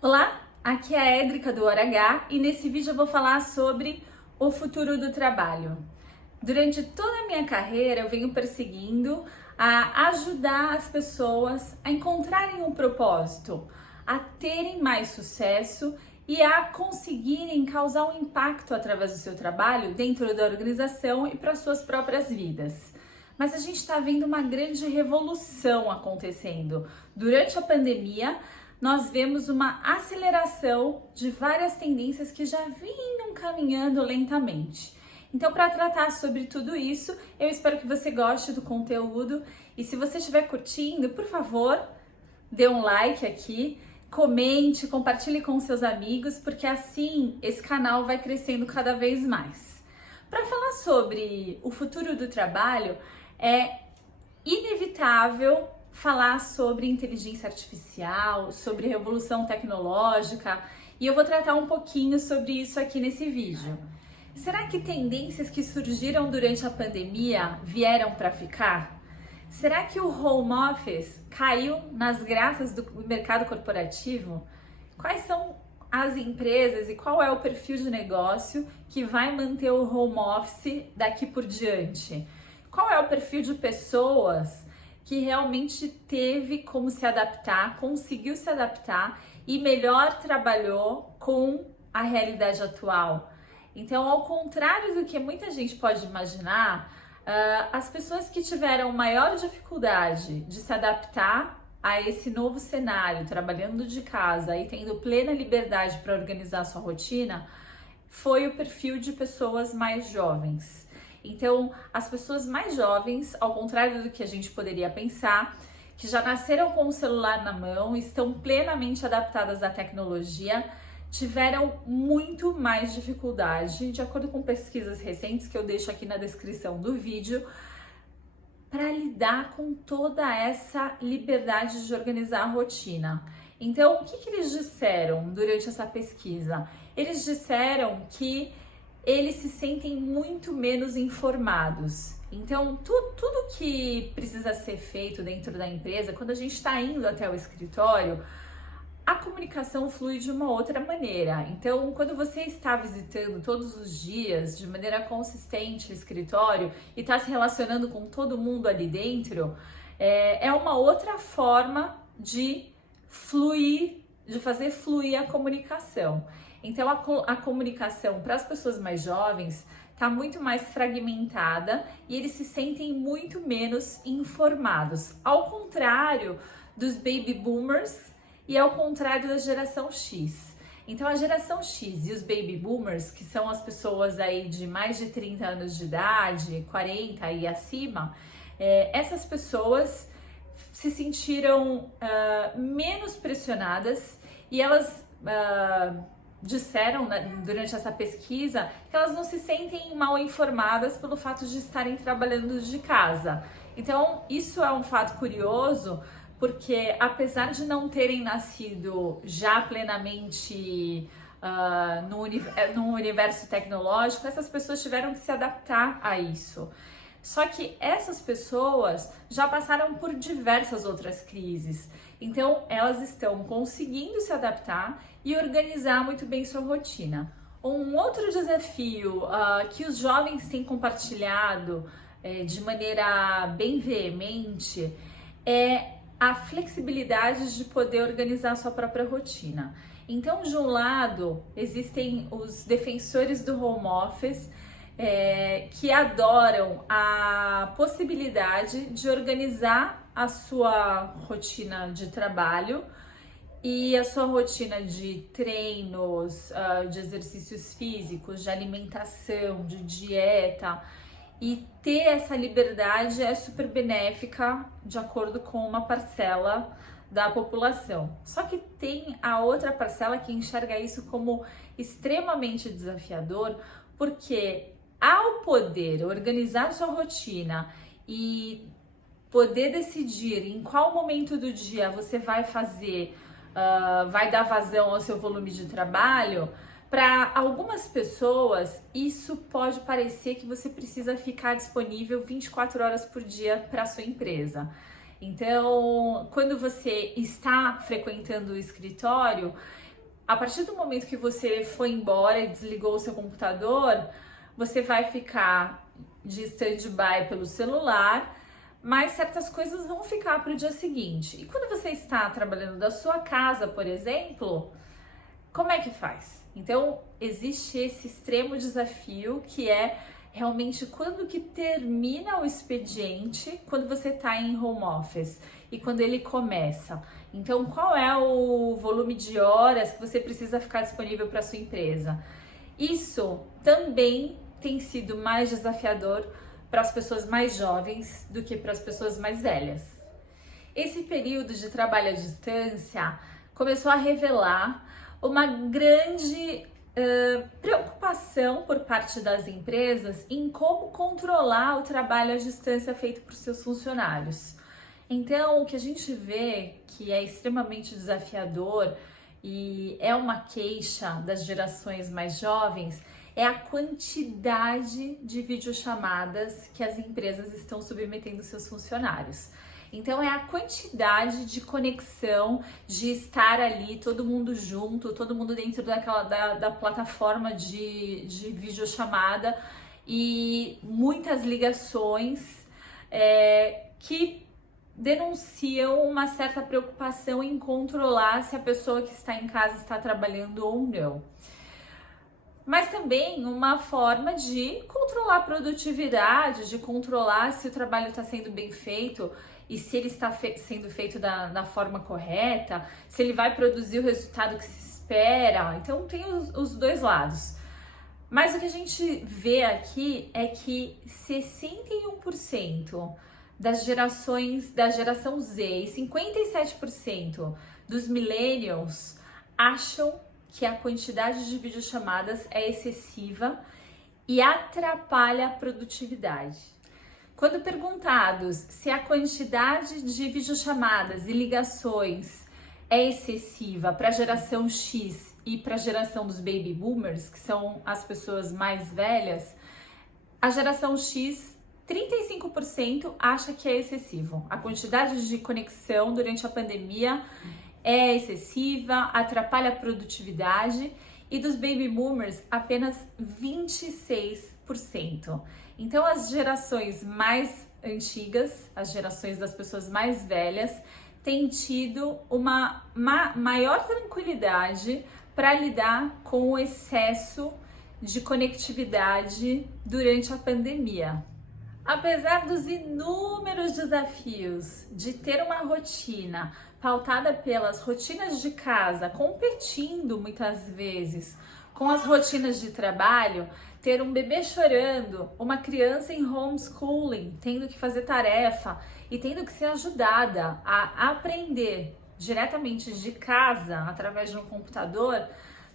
Olá, aqui é a Édrica do Hora H e nesse vídeo eu vou falar sobre o futuro do trabalho. Durante toda a minha carreira eu venho perseguindo a ajudar as pessoas a encontrarem um propósito, a terem mais sucesso e a conseguirem causar um impacto através do seu trabalho dentro da organização e para suas próprias vidas. Mas a gente está vendo uma grande revolução acontecendo. Durante a pandemia, nós vemos uma aceleração de várias tendências que já vinham caminhando lentamente. Então, para tratar sobre tudo isso, eu espero que você goste do conteúdo e se você estiver curtindo, por favor, dê um like aqui, comente, compartilhe com seus amigos, porque assim esse canal vai crescendo cada vez mais. Para falar sobre o futuro do trabalho, é inevitável falar sobre inteligência artificial, sobre revolução tecnológica, e eu vou tratar um pouquinho sobre isso aqui nesse vídeo. Será que tendências que surgiram durante a pandemia vieram para ficar? Será que o home office caiu nas graças do mercado corporativo? Quais são as empresas e qual é o perfil de negócio que vai manter o home office daqui por diante? Qual é o perfil de pessoas que realmente teve como se adaptar, conseguiu se adaptar e melhor trabalhou com a realidade atual? Então, ao contrário do que muita gente pode imaginar, as pessoas que tiveram maior dificuldade de se adaptar a esse novo cenário, trabalhando de casa e tendo plena liberdade para organizar sua rotina, foi o perfil de pessoas mais jovens. Então, as pessoas mais jovens, ao contrário do que a gente poderia pensar, que já nasceram com o celular na mão, estão plenamente adaptadas à tecnologia, tiveram muito mais dificuldade, de acordo com pesquisas recentes que eu deixo aqui na descrição do vídeo, para lidar com toda essa liberdade de organizar a rotina. Então, o que eles disseram durante essa pesquisa? Eles disseram que eles se sentem muito menos informados. Então, tudo que precisa ser feito dentro da empresa, quando a gente está indo até o escritório, a comunicação flui de uma outra maneira. Então, quando você está visitando todos os dias, de maneira consistente o escritório e está se relacionando com todo mundo ali dentro, é uma outra forma de fluir, de fazer fluir a comunicação. Então, a comunicação para as pessoas mais jovens está muito mais fragmentada e eles se sentem muito menos informados, ao contrário dos baby boomers e ao contrário da geração X. Então, a geração X e os baby boomers, que são as pessoas aí de mais de 30 anos de idade, 40 e acima, essas pessoas se sentiram menos pressionadas e elas disseram, né, durante essa pesquisa, que elas não se sentem mal informadas pelo fato de estarem trabalhando de casa. Então, isso é um fato curioso, porque apesar de não terem nascido já plenamente no universo tecnológico, essas pessoas tiveram que se adaptar a isso. Só que essas pessoas já passaram por diversas outras crises, então elas estão conseguindo se adaptar e organizar muito bem sua rotina. Um outro desafio que os jovens têm compartilhado de maneira bem veemente é a flexibilidade de poder organizar sua própria rotina. Então, de um lado, existem os defensores do home office, que adoram a possibilidade de organizar a sua rotina de trabalho e a sua rotina de treinos, de exercícios físicos, de alimentação, de dieta, e ter essa liberdade é super benéfica de acordo com uma parcela da população. Só que tem a outra parcela que enxerga isso como extremamente desafiador, porque ao poder organizar sua rotina e poder decidir em qual momento do dia você vai fazer, vai dar vazão ao seu volume de trabalho, para algumas pessoas isso pode parecer que você precisa ficar disponível 24 horas por dia para sua empresa. Então, quando você está frequentando o escritório, a partir do momento que você foi embora e desligou o seu computador, você vai ficar de stand-by pelo celular, mas certas coisas vão ficar para o dia seguinte. E quando você está trabalhando da sua casa, por exemplo, como é que faz? Então, existe esse extremo desafio que é realmente quando que termina o expediente, quando você está em home office e quando ele começa. Então, qual é o volume de horas que você precisa ficar disponível para sua empresa? Isso também tem sido mais desafiador para as pessoas mais jovens do que para as pessoas mais velhas. Esse período de trabalho à distância começou a revelar uma grande preocupação por parte das empresas em como controlar o trabalho à distância feito por seus funcionários. Então, o que a gente vê que é extremamente desafiador e é uma queixa das gerações mais jovens é a quantidade de videochamadas que as empresas estão submetendo seus funcionários. Então é a quantidade de conexão, de estar ali, todo mundo junto, todo mundo dentro da plataforma de videochamada e muitas ligações que denunciam uma certa preocupação em controlar se a pessoa que está em casa está trabalhando ou não. Mas também uma forma de controlar a produtividade, de controlar se o trabalho está sendo bem feito e se ele está sendo feito da forma correta, se ele vai produzir o resultado que se espera. Então tem os dois lados. Mas o que a gente vê aqui é que 61% da geração Z e 57% dos millennials acham que a quantidade de videochamadas é excessiva e atrapalha a produtividade. Quando perguntados se a quantidade de videochamadas e ligações é excessiva para a geração X e para a geração dos baby boomers, que são as pessoas mais velhas, a geração X, 35% acha que é excessivo. A quantidade de conexão durante a pandemia é excessiva, atrapalha a produtividade, e dos baby boomers apenas 26%. Então as gerações mais antigas, as gerações das pessoas mais velhas, têm tido uma maior tranquilidade para lidar com o excesso de conectividade durante a pandemia. Apesar dos inúmeros desafios de ter uma rotina pautada pelas rotinas de casa, competindo muitas vezes com as rotinas de trabalho, ter um bebê chorando, uma criança em homeschooling, tendo que fazer tarefa e tendo que ser ajudada a aprender diretamente de casa, através de um computador,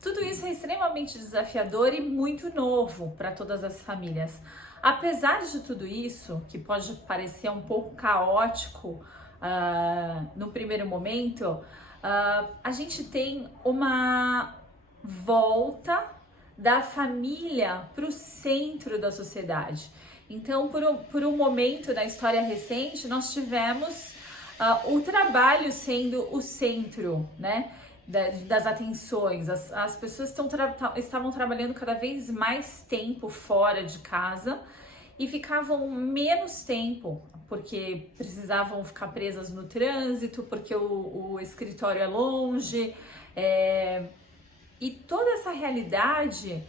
tudo isso é extremamente desafiador e muito novo para todas as famílias. Apesar de tudo isso, que pode parecer um pouco caótico no primeiro momento, a gente tem uma volta da família para o centro da sociedade. Então, por um momento na história recente, nós tivemos o trabalho sendo o centro, né, das atenções. As pessoas estavam trabalhando cada vez mais tempo fora de casa e ficavam menos tempo, porque precisavam ficar presas no trânsito, porque o escritório é longe, e toda essa realidade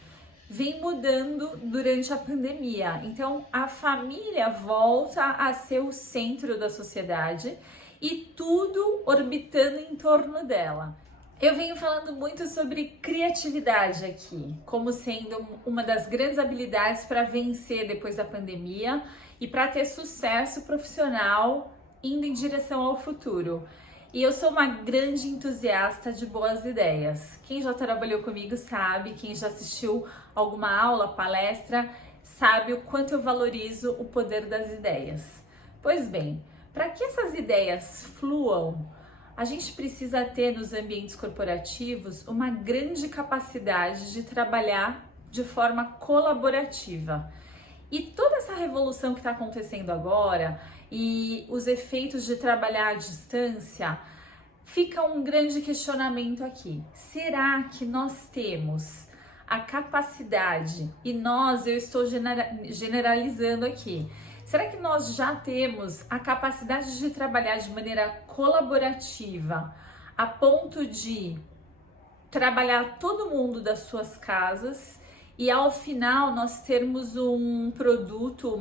vem mudando durante a pandemia. Então a família volta a ser o centro da sociedade e tudo orbitando em torno dela. Eu venho falando muito sobre criatividade aqui, como sendo uma das grandes habilidades para vencer depois da pandemia e para ter sucesso profissional indo em direção ao futuro. E eu sou uma grande entusiasta de boas ideias. Quem já trabalhou comigo sabe, quem já assistiu alguma aula, palestra, sabe o quanto eu valorizo o poder das ideias. Pois bem, para que essas ideias fluam, a gente precisa ter nos ambientes corporativos uma grande capacidade de trabalhar de forma colaborativa. E toda essa revolução que está acontecendo agora e os efeitos de trabalhar à distância fica um grande questionamento aqui. Será que nós temos a capacidade, e eu estou generalizando aqui, será que nós já temos a capacidade de trabalhar de maneira colaborativa a ponto de trabalhar todo mundo das suas casas e ao final nós termos um produto,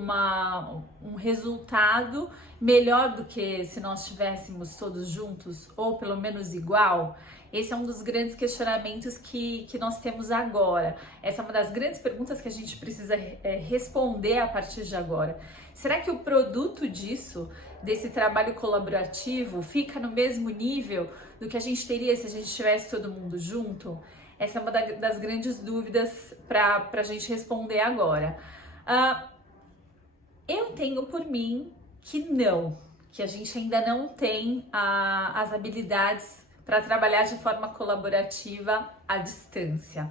um resultado melhor do que se nós estivéssemos todos juntos, ou pelo menos igual? Esse é um dos grandes questionamentos que nós temos agora. Essa é uma das grandes perguntas que a gente precisa responder a partir de agora. Será que o produto desse trabalho colaborativo, fica no mesmo nível do que a gente teria se a gente estivesse todo mundo junto? Essa é uma das grandes dúvidas para a gente responder agora. Eu tenho por mim que a gente ainda não tem as habilidades para trabalhar de forma colaborativa à distância.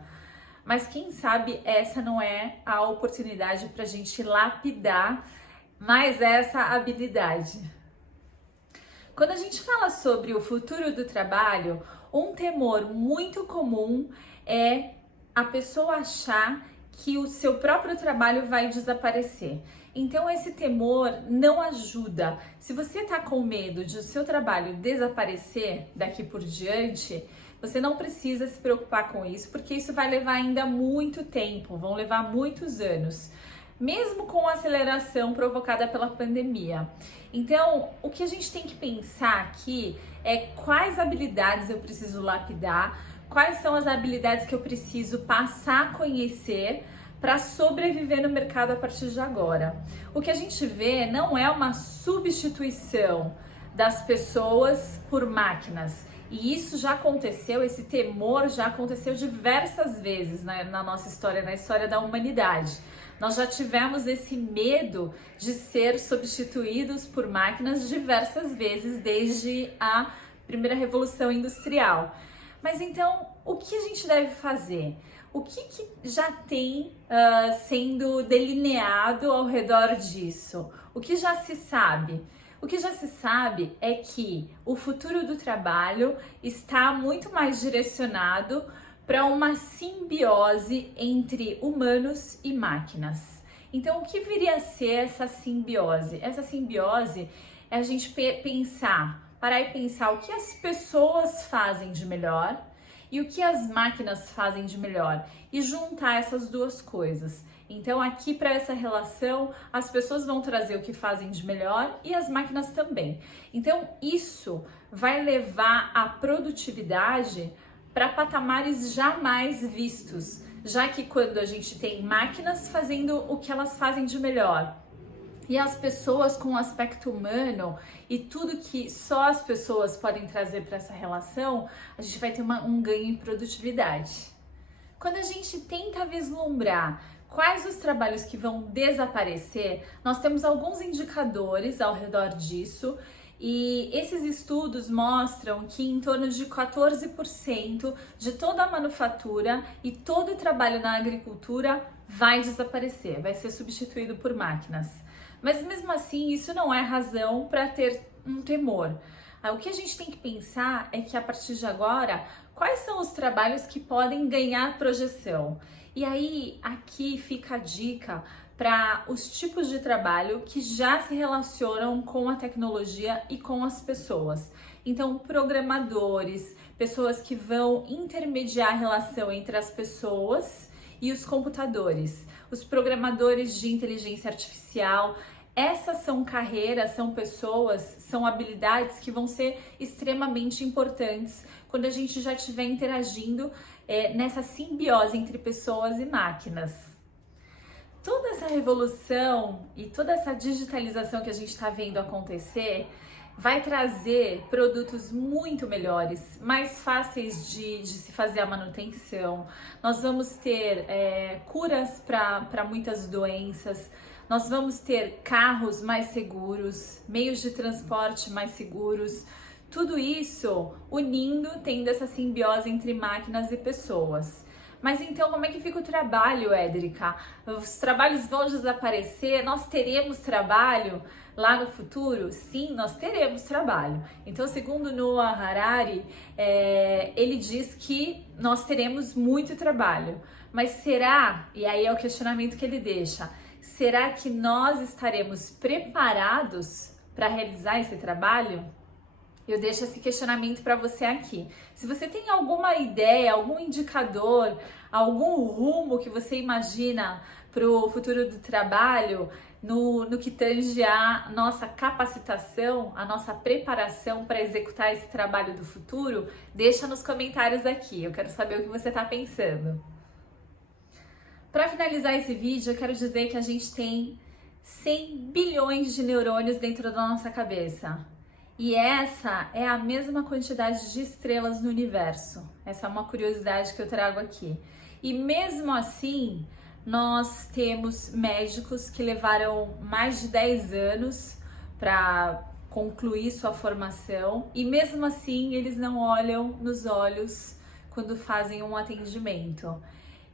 Mas quem sabe essa não é a oportunidade para a gente lapidar mais essa habilidade. Quando a gente fala sobre o futuro do trabalho, um temor muito comum é a pessoa achar que o seu próprio trabalho vai desaparecer. Então esse temor não ajuda. Se você está com medo de o seu trabalho desaparecer daqui por diante, você não precisa se preocupar com isso, porque isso vai levar ainda muito tempo, vão levar muitos anos, mesmo com a aceleração provocada pela pandemia. Então, o que a gente tem que pensar aqui é quais habilidades eu preciso lapidar, quais são as habilidades que eu preciso passar a conhecer para sobreviver no mercado a partir de agora. O que a gente vê não é uma substituição das pessoas por máquinas. E isso já aconteceu, esse temor já aconteceu diversas vezes na nossa história, na história da humanidade. Nós já tivemos esse medo de ser substituídos por máquinas diversas vezes desde a primeira revolução industrial. Mas então, o que a gente deve fazer? O que já tem sendo delineado ao redor disso? O que já se sabe? O que já se sabe é que o futuro do trabalho está muito mais direcionado para uma simbiose entre humanos e máquinas. Então, o que viria a ser essa simbiose? Essa simbiose é a gente parar e pensar o que as pessoas fazem de melhor e o que as máquinas fazem de melhor e juntar essas duas coisas. Então, aqui para essa relação, as pessoas vão trazer o que fazem de melhor e as máquinas também. Então, isso vai levar a produtividade para patamares jamais vistos, já que quando a gente tem máquinas fazendo o que elas fazem de melhor e as pessoas com o aspecto humano e tudo que só as pessoas podem trazer para essa relação, a gente vai ter um ganho em produtividade. Quando a gente tenta vislumbrar quais os trabalhos que vão desaparecer, nós temos alguns indicadores ao redor disso. E esses estudos mostram que em torno de 14% de toda a manufatura e todo o trabalho na agricultura vai desaparecer, vai ser substituído por máquinas. Mas mesmo assim, isso não é razão para ter um temor. O que a gente tem que pensar é que a partir de agora, quais são os trabalhos que podem ganhar projeção? E aí, aqui fica a dica para os tipos de trabalho que já se relacionam com a tecnologia e com as pessoas. Então, programadores, pessoas que vão intermediar a relação entre as pessoas e os computadores, os programadores de inteligência artificial. Essas são carreiras, são pessoas, são habilidades que vão ser extremamente importantes quando a gente já estiver interagindo nessa simbiose entre pessoas e máquinas. Toda essa revolução e toda essa digitalização que a gente está vendo acontecer vai trazer produtos muito melhores, mais fáceis de se fazer a manutenção. Nós vamos ter curas para muitas doenças, nós vamos ter carros mais seguros, meios de transporte mais seguros, tudo isso unindo, tendo essa simbiose entre máquinas e pessoas. Mas então como é que fica o trabalho, Édrica? Os trabalhos vão desaparecer? Nós teremos trabalho lá no futuro? Sim, nós teremos trabalho. Então, segundo Noah Harari, ele diz que nós teremos muito trabalho. Mas será, e aí é o questionamento que ele deixa, será que nós estaremos preparados para realizar esse trabalho? Eu deixo esse questionamento para você aqui. Se você tem alguma ideia, algum indicador, algum rumo que você imagina para o futuro do trabalho, no que tange a nossa capacitação, a nossa preparação para executar esse trabalho do futuro, deixa nos comentários aqui. Eu quero saber o que você está pensando. Para finalizar esse vídeo, eu quero dizer que a gente tem 100 bilhões de neurônios dentro da nossa cabeça. E essa é a mesma quantidade de estrelas no universo. Essa é uma curiosidade que eu trago aqui. E mesmo assim, nós temos médicos que levaram mais de 10 anos para concluir sua formação e mesmo assim eles não olham nos olhos quando fazem um atendimento.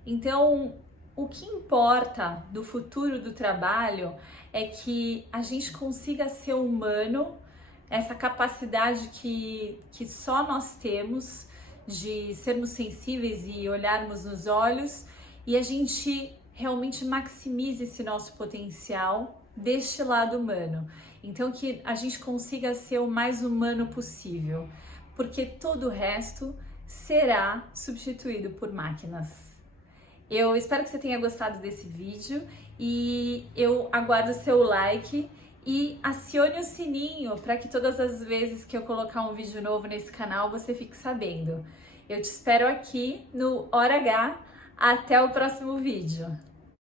Então, o que importa do futuro do trabalho é que a gente consiga ser humano, essa capacidade que só nós temos de sermos sensíveis e olharmos nos olhos e a gente realmente maximize esse nosso potencial deste lado humano. Então que a gente consiga ser o mais humano possível, porque todo o resto será substituído por máquinas. Eu espero que você tenha gostado desse vídeo e eu aguardo o seu like e acione o sininho para que todas as vezes que eu colocar um vídeo novo nesse canal você fique sabendo. Eu te espero aqui no Hora H. Até o próximo vídeo.